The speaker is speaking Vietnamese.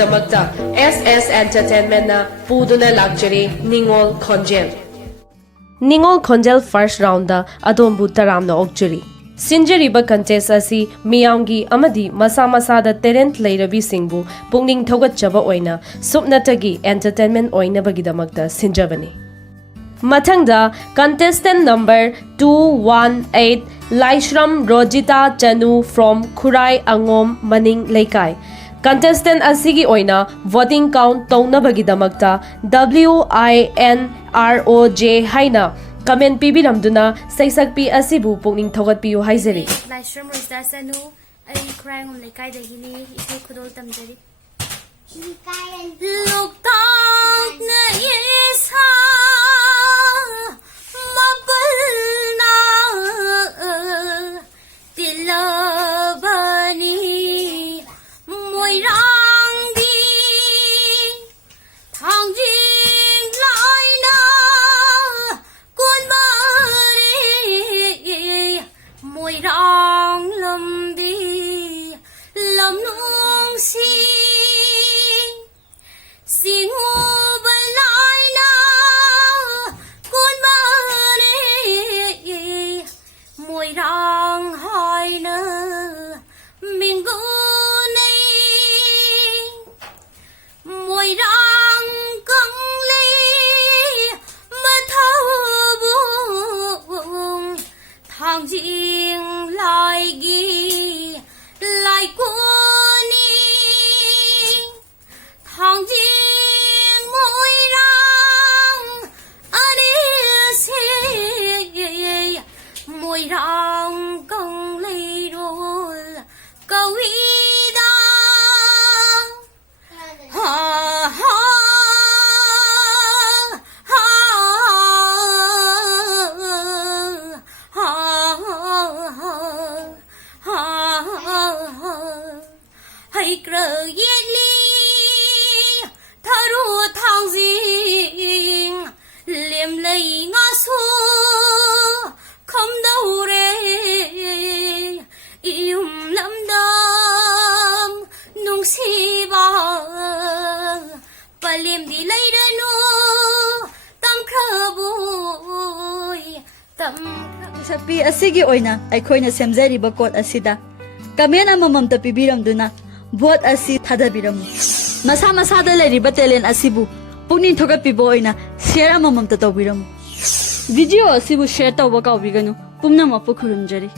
damakta SS Entertainment na puduna lakjari Ningol Khonjel. Ningol Khonjel first round da adombu taramna okjari. Sinjariba contest asi miyamgi amadi masa masada talent leirabi singbu pungning thagatchaba oina supnatagi entertainment oina bagidamakta sinjabani. Mathangda contestant number 218 Laishram Rojita Chanu from Khurai Angom Maning Leikai. Contestant asigi oina voting count tawna bagidamakta WINROJ haina comment pibiramduna sheishakpi asibu pungning thagatpiu haizari. Laishram Rojita Chanu ai Khurai Angom Leikai dagini ise khudol tamjari. Loktakna isa mapalna tilabani moirangdi thangjing laina kunmare moirang lamdi lamnung singu balaina kunmare moirang haina mingunai moirang kangle mathabung thangjing laigi laikuni thangjing moirang anise moirang kangle rol kawida ha ha ha ha ha hay krơ yeli tharu thangjing liềm lấy ngã su không đâu re lâm đâm nung si ba palim di lấy ra nu tam khơ bui tam sheishakpi asigi oina eikhoidi semjariba code asida comment amamamta pibiramduna vote asi thadabiramu masa masada leiriba talent asibu pungning thogatpibo oina share amamamta tawbiramu video asibu share tawba kaubiganu pumnamappu khurumjari.